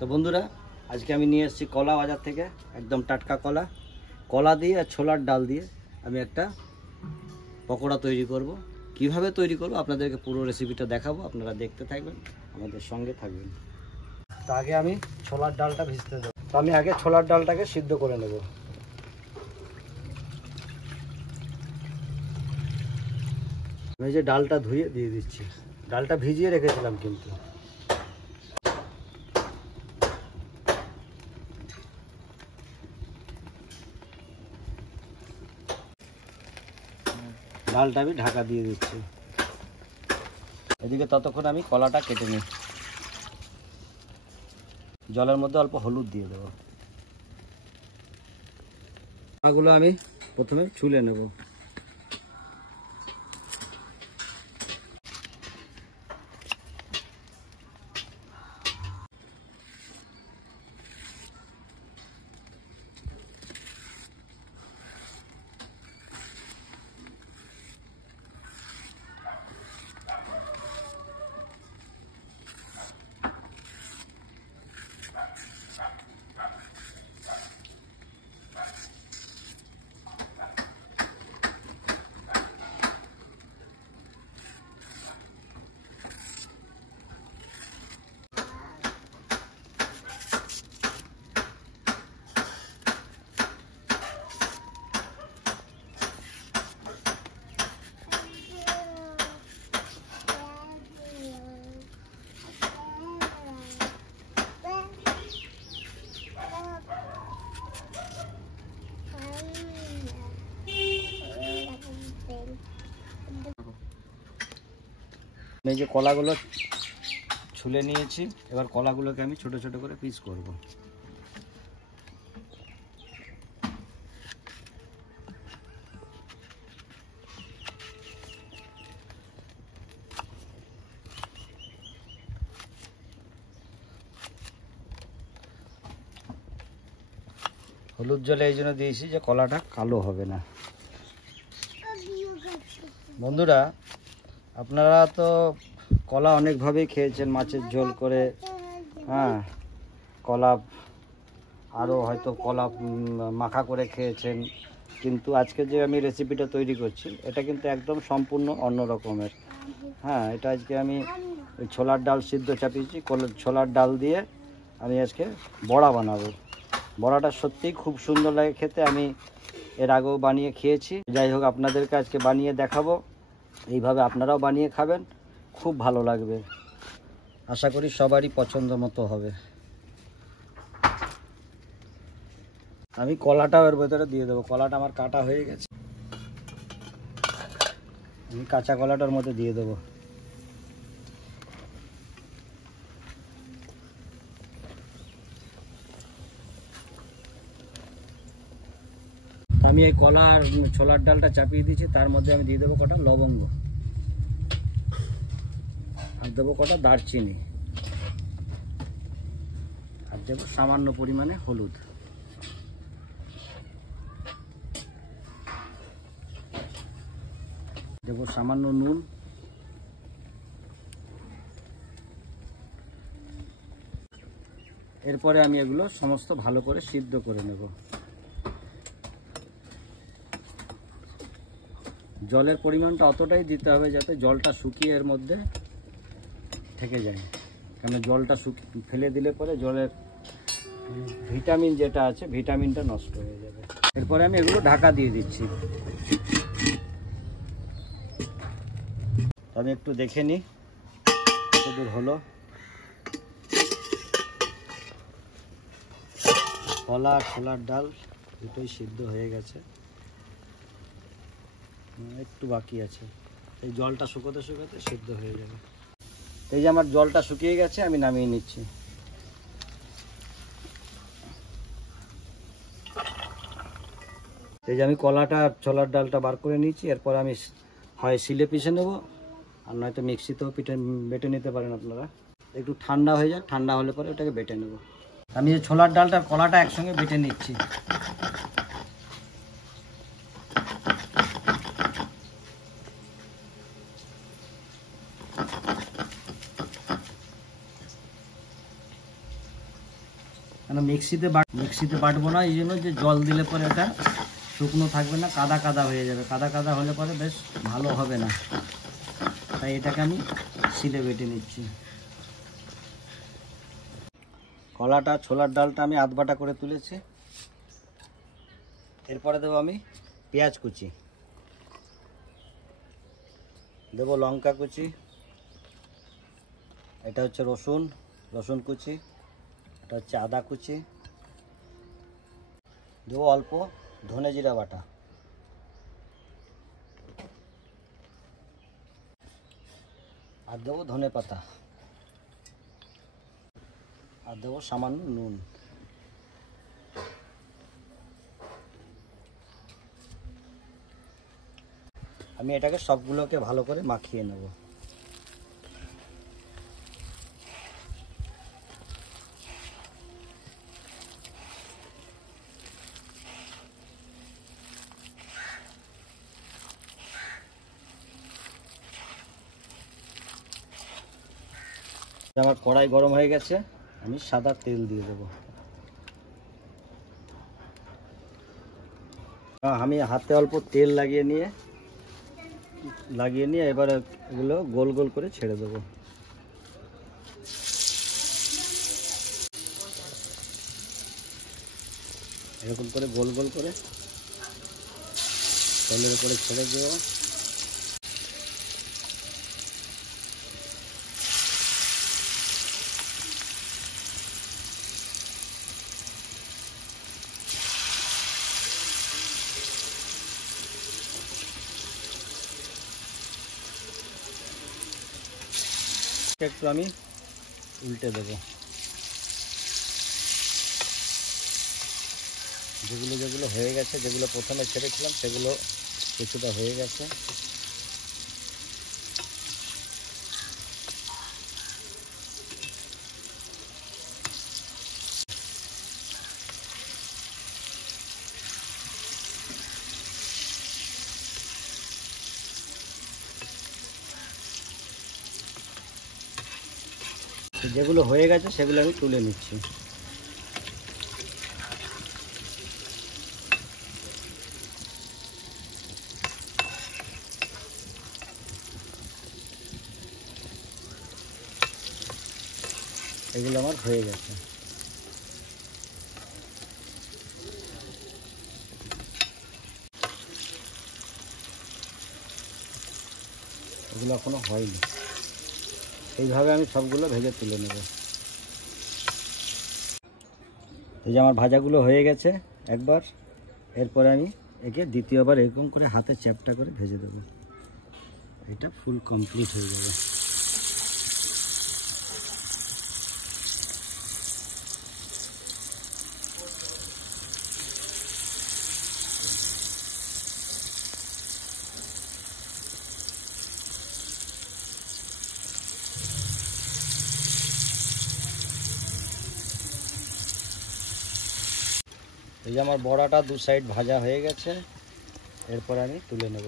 তো বন্ধুরা, আজকে আমি নিয়ে এসেছি কলা বাজার থেকে, একদম টাটকা কলা। কলা দিয়ে আর ছোলার ডাল দিয়ে আমি একটা পকোড়া তৈরি করব। কিভাবে তৈরি করব আপনাদেরকে পুরো রেসিপিটা দেখাবো, আপনারা দেখতে থাকবেন, আমাদের সঙ্গে থাকবেন। তো আগে আমি ছোলার ডালটা ভিজতে দেবো। তো আমি আগে ছোলার ডালটাকে সিদ্ধ করে নেব। আমি যে ডালটা ধুয়ে দিয়ে দিচ্ছি, ডালটা ভিজিয়ে রেখেছিলাম কিন্তু। ডালটা আমি ঢাকা দিয়ে দিচ্ছি। এদিকে ততক্ষণ আমি কলাটা কেটে নিই। জলের মধ্যে অল্প হলুদ দিয়ে দেবো। কলাগুলো আমি প্রথমে ছুলে নেব। এই যে কলাগুলো ছুলে নিয়েছি, এবার কলাগুলোকে আমি ছোট ছোট করে পিস করব। হলুদ জলে এই জন্য দিয়েছি যে কলাটা কালো হবে না। বন্ধুরা, আপনারা তো কলা অনেকভাবেই খেয়েছেন, মাছের ঝোল করে, হ্যাঁ, কলা আরও হয়তো কলা মাখা করে খেয়েছেন, কিন্তু আজকে যে আমি রেসিপিটা তৈরি করছি এটা কিন্তু একদম সম্পূর্ণ অন্য রকমের। হ্যাঁ, এটা আজকে আমি ওই ছোলার ডাল সিদ্ধ চাপিয়েছি, ছোলার ডাল দিয়ে আমি আজকে বড়া বানাবো। বড়াটা সত্যিই খুব সুন্দর লাগে খেতে, আমি এর আগেও বানিয়ে খেয়েছি। যাই হোক, আপনাদেরকে আজকে বানিয়ে দেখাবো, এইভাবে আপনারাও বানিয়ে খাবেন, খুব ভালো লাগবে। আশা করি সবারই পছন্দ মতো হবে। আমি কলাটাও এর ভেতরে দিয়ে দেবো। কলাটা আমার কাটা হয়ে গেছে, আমি কাঁচা কলাটার মধ্যে দিয়ে দেবো। আমি এই কলা আর ছোলার ডালটা চাপিয়ে দিয়েছি, তার মধ্যে আমি দিয়ে দেবো কটা লবঙ্গ, আর দেবো কটা দারচিনি, আর দেবো সামান্য পরিমাণে হলুদ, দেবো সামান্য নুন, এরপরে আমি এগুলো সমস্ত ভালো করে সিদ্ধ করে নেব। জলের পরিমাণটা অতটাই দিতে হবে যাতে জলটা শুকিয়ে এর মধ্যে থেকে যায়, কেন জলটা ফেলে দিলে পরে জলের ভিটামিন যেটা আছে, ভিটামিনটা নষ্ট হয়ে যাবে। এরপরে আমি এগুলো ঢাকা দিয়ে দিচ্ছি। আমি একটু দেখে নিই কতদূর হলো। কলা আর ছোলার ডাল দুটোই সিদ্ধ হয়ে গেছে, একটু বাকি আছে। এই জলটা শুকোতে শুকোতে সিদ্ধ হয়ে যাবে। এই যে আমার জলটা শুকিয়ে গেছে, আমি নামিয়ে নিচ্ছি। এই যে আমি কলাটা আর ছোলার ডালটা বার করে নিয়েছি। এরপর আমি হয় শিলে পিষে নেব, আর নয়তো মিক্সিতেও বেটে নিতে পারেন আপনারা। একটু ঠান্ডা হয়ে যাক, ঠান্ডা হলে পরে ওটাকে বেটে নেব। আমি যে ছোলার ডালটা আর কলাটা একসঙ্গে বেটে নিচ্ছি। কেন মিক্সিতে বাটবো না, এই জন্য যে জল দিলে পরে এটা শুকনো থাকবে না, কাদা কাদা হয়ে যাবে। কাদা কাদা হলে পরে বেশ ভালো হবে না, তাই এটাকে আমি শিলে বেটে নিচ্ছি। কলাটা ছোলার ডালটা আমি আধ বাটা করে তুলেছি। এরপরে দেবো আমি পেঁয়াজ কুচি, দেবো লঙ্কা কুচি, এটা হচ্ছে রসুন কুচি, এটা হচ্ছে আদা কুচি, দেবো অল্প ধনে জিরা বাটা, আর দেবো ধনে পাতা, আর দেবো সামান্য নুন। আমি এটাকে সবগুলোকে ভালো করে মাখিয়ে নেব। আমার কড়াই গরম হয়ে গেছে, আমি সাদা তেল দিয়ে দেবো। আমি হাতে অল্প তেল লাগিয়ে নিয়ে এবারে এগুলো গোল গোল করে ছেড়ে দেবো। এরকম করে গোল গোল করে তেলের উপরে ছেড়ে দেবো। একটু আমি উল্টে দেবো। যেগুলো হয়ে গেছে, যেগুলো প্রথমে ছেড়েছিলাম সেগুলো কিছুটা হয়ে গেছে। যেগুলো হয়ে গেছে সেগুলো আমি তুলে নিচ্ছি। এগুলো আমার হয়ে গেছে। এগুলো এখনো হয়নি, এইভাবে আমি সবগুলো ভেজে তুলে নেব। এই যে আমার ভাজাগুলো হয়ে গেছে একবার, এরপরে আমি একে দ্বিতীয়বার এরকম করে হাতে চ্যাপটা করে ভেজে দেব। এটা ফুল কমপ্লিট হয়ে যাবে। এই যে আমার বড়াটা দু সাইড ভাজা হয়ে গেছে, এরপর আমি তুলে নেব।